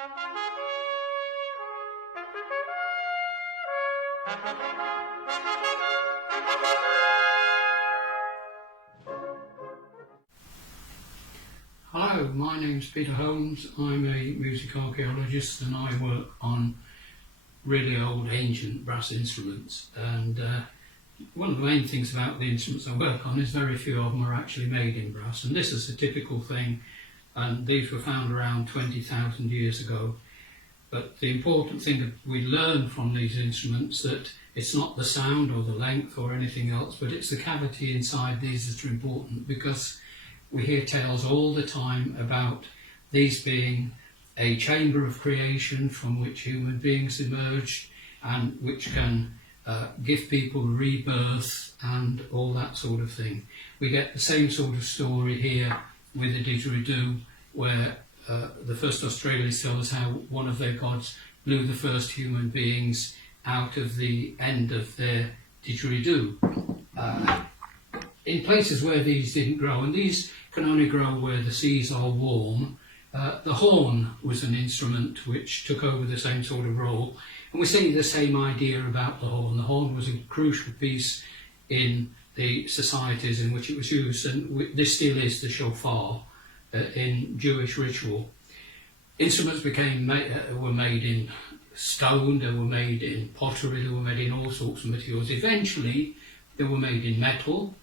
Hello, my name's Peter Holmes. I'm a music archaeologist and I work on really old ancient brass instruments, and one of the main things about the instruments I work on is very few of them are actually made in brass, and this is a typical thing, and these were found around 20,000 years ago. But the important thing that we learn from these instruments that it's not the sound or the length or anything else, but it's the cavity inside these that's important, because we hear tales all the time about these being a chamber of creation from which human beings emerged and which can give people rebirth and all that sort of thing. We get the same sort of story here with the didgeridoo, where the first Australians tell us how one of their gods blew the first human beings out of the end of their didgeridoo. In places where these didn't grow, and these can only grow where the seas are warm, the horn was an instrument which took over the same sort of role, and we see the same idea about the horn. The horn was a crucial piece in the societies in which it was used, and this still is the shofar in Jewish ritual. Instruments were made in stone, they were made in pottery, they were made in all sorts of materials. Eventually they were made in metal,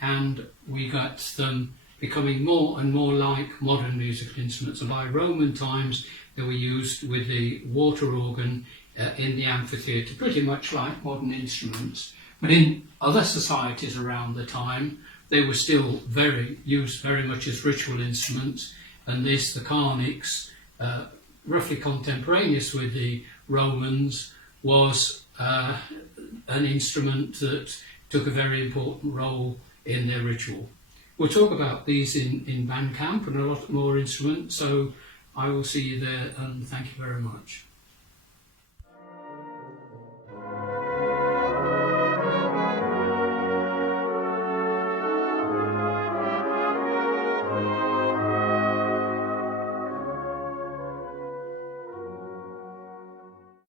and we got them becoming more and more like modern musical instruments. And by Roman times they were used with the water organ in the amphitheatre, pretty much like modern instruments. But in other societies around the time they were still used very much as ritual instruments, and this, the carnix, roughly contemporaneous with the Romans, was an instrument that took a very important role in their ritual. We'll talk about these in band camp and a lot more instruments, so I will see you there, and thank you very much.